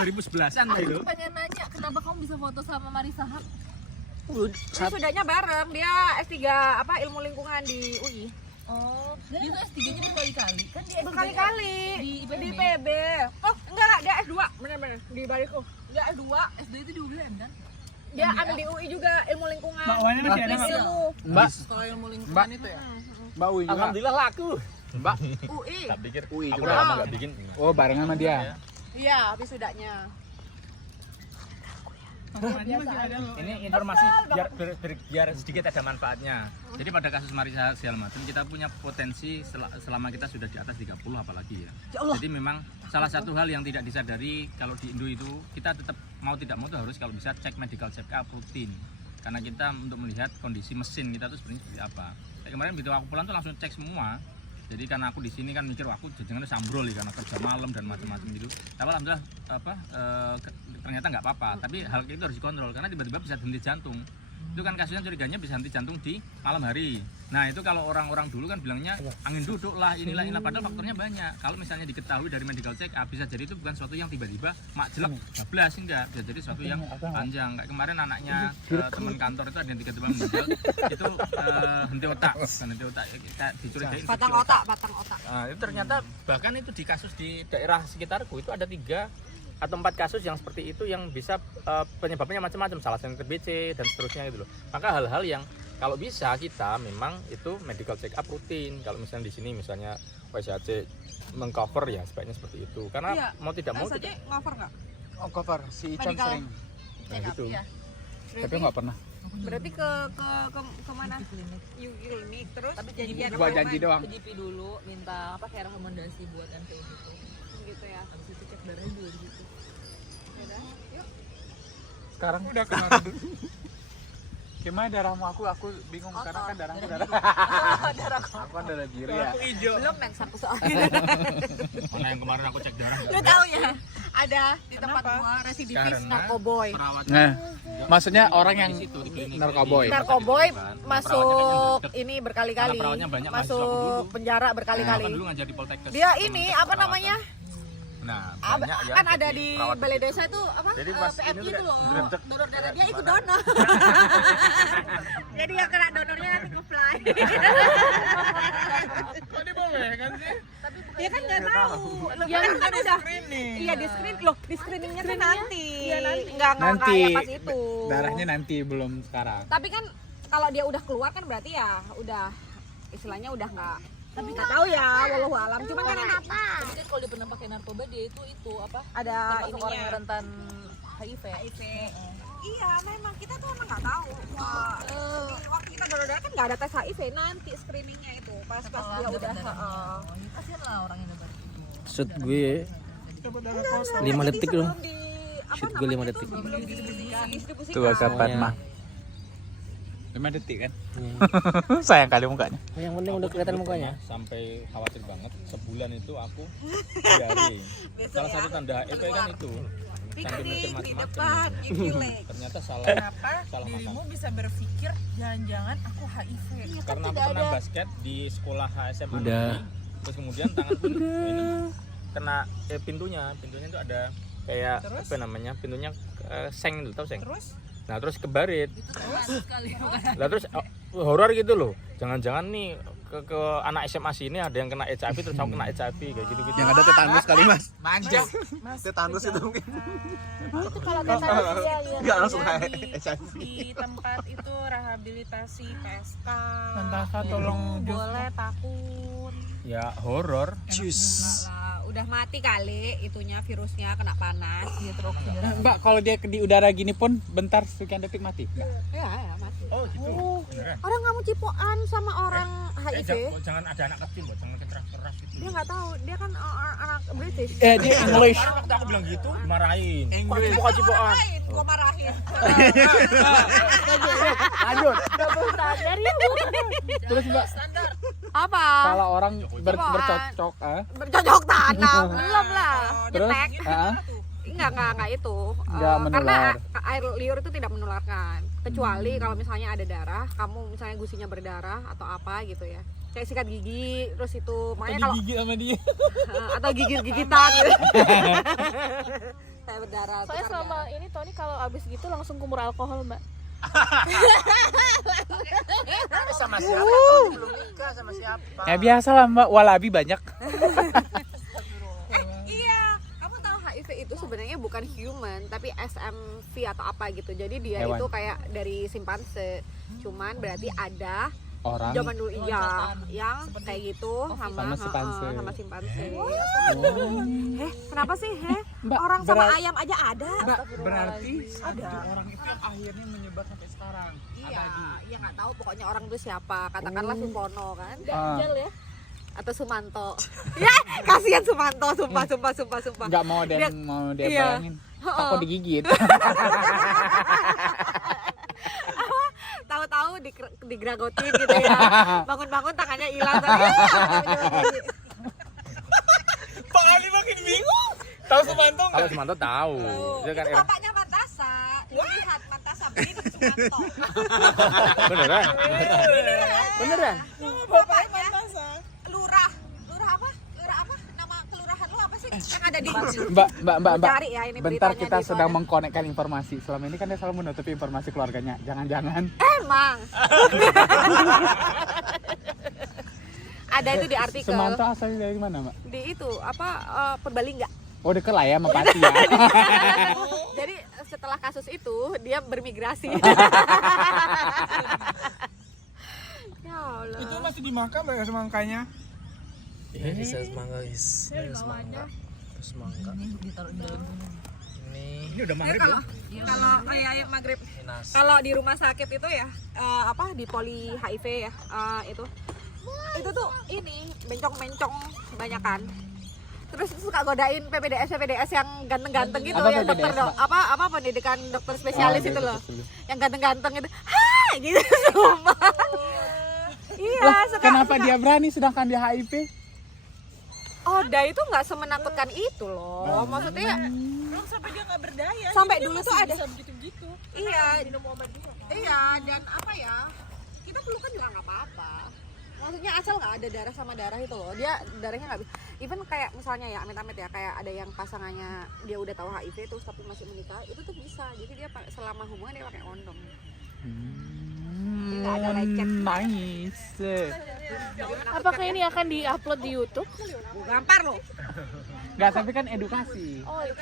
2011-an itu. Aku pengen nanya, kenapa kamu bisa foto sama Marisa Haq? Sudahnya bareng, dia S3 ilmu lingkungan di UI. Oh, dia tuh S3-nya berkali-kali. Kan dia Berkali-kali di di PB. Oh, enggak, dia S2, benar-benar di balikku. Dia S2, S2 itu di UGM kan? dia ambil di UI juga ilmu lingkungan. Mbak Wani masih ada, Mbak? Ilmu. Mbak, Sekolah ilmu lingkungan itu ya? Mbak Uy juga. Alhamdulillah laku. Mbak, UI. Tak pikir UI aku juga. udah lama nggak bikin. Oh, barengan sama dia. Iya, wisudanya. Ini masih ada loh. Ini informasi biar sedikit ada manfaatnya. Jadi pada kasus Marisa segala macam kita punya potensi selama kita sudah di atas 30 apalagi ya. Jadi memang salah satu hal yang tidak disadari kalau di Indo itu kita tetap mau tidak mau tuh harus kalau bisa cek medical check up rutin. Karena kita untuk melihat kondisi mesin kita tuh sebenarnya seperti apa. Kayak kemarin begitu aku pulang tuh langsung cek semua. Jadi karena aku di sini kan mikir aku jajangannya sambrol ya karena kerja malam dan macam-macam gitu. Tapi alhamdulillah ternyata nggak apa-apa. Tapi hal itu harus dikontrol karena tiba-tiba bisa henti jantung. Itu kan kasusnya curiganya bisa henti jantung di malam hari. Nah itu kalau orang-orang dulu kan bilangnya angin duduk lah inilah padahal faktornya banyak. Kalau misalnya diketahui dari medical check up bisa jadi itu bukan suatu yang tiba-tiba mak jelek bablas enggak, bisa jadi suatu yang panjang. Kayak kemarin anaknya teman kantor itu ada yang tiba-tiba meninggal itu henti otak, bukan henti otak kayak dicurigai Batang otak. Nah, itu ternyata bahkan itu di kasus di daerah sekitarku itu ada 3 atau 4 kasus yang seperti itu yang bisa penyebabnya macam-macam, salah satu TBC dan seterusnya gitu loh. Maka hal-hal yang kalau bisa kita memang itu medical check up rutin. Kalau misalnya di sini misalnya WSHC mengcover ya sebaiknya seperti itu. Karena Iya. mau tidak mau Saja kita cover nggak? Oh, cover. Si Icon Medical. sering. nah, gitu. Iya. Tapi nggak pernah. Berarti ke mana? Klinik terus. Tapi janji Buat janji doang. ke GP dulu, minta kayak rekomendasi buat MPU gitu. Gitu ya. Habis itu cek darahnya dulu di situ. Yaudah, yuk. Sekarang udah kemarin dulu. Gimana darahmu aku bingung karena kan darahmu darah. Aku kan darah biru ya. Belum yang satu soalnya. Mana yang kemarin aku cek darah Lu tahu ya? Ada di tempat gua residivis Karena narkoboy. perawatnya Nah, maksudnya orang yang di situ, di klinik. narkoboy. Narkoboy Perawatnya masuk kan ini Karena berkali-kali. perawatnya banyak mahasiswa Masuk dulu. penjara Kan berkali-kali. dulu ngajar di Poltekkes. Dia ini apa namanya? Nah, Ab- banyak ya. kan ada jadi di perawat balai desa itu apa? Jadi pas PMI ini tuh itu loh. kayak gerendek. Donor darah dia ikut Gimana? donor. Jadi yang kena donornya nanti nge-fly. Kok diboleh kan sih? Dia kan nggak tahu. Ya, Kan kan udah Screening. iya di screen loh, di screeningnya tuh nanti. Iya, nanti. Nggak Nanti kayak pas itu. darahnya nanti belum sekarang. Tapi kan kalau dia udah keluar kan berarti ya udah istilahnya udah nggak. Tapi nggak tahu ya, wallahu alam. Cuman kan kenapa? Tapi kan kalau dia pernah pakai narkoba dia itu apa? Ada Termasuk orang yang ininya. rentan HIV. Iya, memang kita tuh emang nggak tahu. Wah, waktu kita donor darah kan nggak ada tes HIV, nanti screeningnya itu pas Setelah dia udah. dapat darah. Oh, ini kasihan lah orang yang dapat itu. Shoot gue 5 detik dong. Shoot gue 5 detik. Belum didistribusikan. Tua kapan Semuanya. mah? 5 detik kan? Sayang kali mukanya. Yang penting udah kelihatan mukanya. sampai khawatir banget sebulan itu aku diare. Salah satu tanda HIV kan itu sampai mikir di macam-macam. depan, gile. Ternyata salah Kenapa salah makan. dirimu bisa berpikir jangan-jangan aku HIV? Karena aku pernah basket di sekolah HSM Udah. Negeri. Terus kemudian tanganku ini kena pintunya itu ada kayak Terus? apa namanya? Pintunya seng itu, tahu seng? Terus Nah, terus kebarit. Itu terus sekali. Lah terus horor gitu loh. Jangan-jangan nih ke anak SMA sini ada yang kena HIV terus aku kena HIV kayak gitu-gitu. Yang ada tetanus kali mas. Manja. Mas Tetanus itu mungkin. Itu kalau tetanus dia Enggak langsung di tempat itu rehabilitasi PSK. Nantasa tolong boleh takut. Ya horor. Enggak lah, udah mati kali itunya virusnya kena panas. Dia terus Mbak, kalau dia di udara gini pun bentar sekian detik mati. Ya, mati. Oh gitu. Beneran. Orang kamu cipokan sama orang HIV, Jangan ada anak kecil, Mbak. Jangan keras-keras gitu. dia nggak tahu, dia kan anak British. Dia English. Karena waktu aku bilang gitu, dimarahin. English. Bukan cipokan. Gua marahin. Lanjut. Standar ya. Terus Mbak, Apa? kalau orang Cipokan. bercocok, Bercocok tanam. Belum lah. terus, Nyetek. Enggak itu. Nggak Karena menular. air liur itu tidak menularkan. Kecuali kalau misalnya ada darah, kamu misalnya gusinya berdarah atau apa gitu ya. Kayak sikat gigi, terus itu makanya kalau gigit sama dia. atau gigit-gigitan gitu. Kayak berdarah. Soalnya tukar selama darah. ini Tony kalau abis gitu langsung kumur alkohol mbak. Sama siapa? Kalau belum nikah sama siapa? Ya biasa lah mbak, walabi banyak. Iya, kamu tahu HIV itu sebenarnya bukan human, tapi SMV atau apa gitu. Jadi dia Hewan. itu kayak dari simpanse. Cuman berarti ada Orang. zaman dulu iya yang kayak gitu Sama simpanse. sama simpanse. Oh. Kenapa sih? Mbak, Orang sama ayam aja ada. Mbak, berarti ada orang itu yang akhirnya menyebar sampai sekarang. Iya, ya nggak tahu pokoknya orang itu siapa. Katakanlah Supono kan, Dajjal ya. atau Sumanto. Ya, kasihan Sumanto, sumpah. Nggak mau Dia- mau dia iya. bayangin. Takut digigit. Tahu-tahu digragotin gitu ya. Bangun-bangun tangannya hilang tadi. Pak Ali makin bingung. Tahu Sumanto Kalau nggak? Sumanto tahu. Dia kan Itu era bapaknya Mantasa. Lihat Mantasa beli di Sumanto. beneran. Beneran? Bapaknya lurah apa? Nama kelurahan lu apa sih? Yang ada di Mbak. Cari ya ini Bentar beritanya kita di sedang mana. mengkonekkan informasi. Selama ini kan dia selalu menutupi informasi keluarganya. Jangan-jangan. Emang. Ada itu di artikel. Sumanto asalnya dari mana, Mbak? Di itu apa Purbalingga. Oh, deket lah ya sama Pati ya. Jadi setelah kasus itu dia bermigrasi. Ya Allah. Itu masih dimakan loh ya semangkanya. Ini bisa semangka guys. Ini semangka. Semangka. Ini Ini udah maghrib Kalau loh. kalau kayak maghrib. nasi. Kalau di rumah sakit itu ya apa di poli HIV ya itu tuh ini bencong-bencong banyak kan. Terus suka godain PPDS yang ganteng-ganteng gitu Apa ya PPDS, dokter Mbak? apa pendidikan dokter spesialis Oh, itu loh. betul. Yang ganteng-ganteng itu. Hah gitu sumpah. Iya, Lah, suka. kenapa suka. dia berani sedangkan dia HIV? Oda itu nggak semenakutkan itu loh. Maksudnya Belum sampai dia nggak berdaya. sampai jadi dia dulu masih tuh ada. bisa begitu-begitu. Iya, Minum obat juga kan. iya dan apa ya? Kita pelukan juga nggak apa-apa. Maksudnya asal nggak ada darah sama darah itu loh. Dia darahnya nggak bisa. Even kayak misalnya ya amit-amit ya kayak ada yang pasangannya dia udah tahu HIV terus tapi masih menikah itu tuh bisa. Jadi dia selama hubungan dia pakai kondom. Nggak ada lecet. Nice. Apakah ini akan diupload di YouTube? Gampar loh. Nggak, tapi kan edukasi. Oh, itu.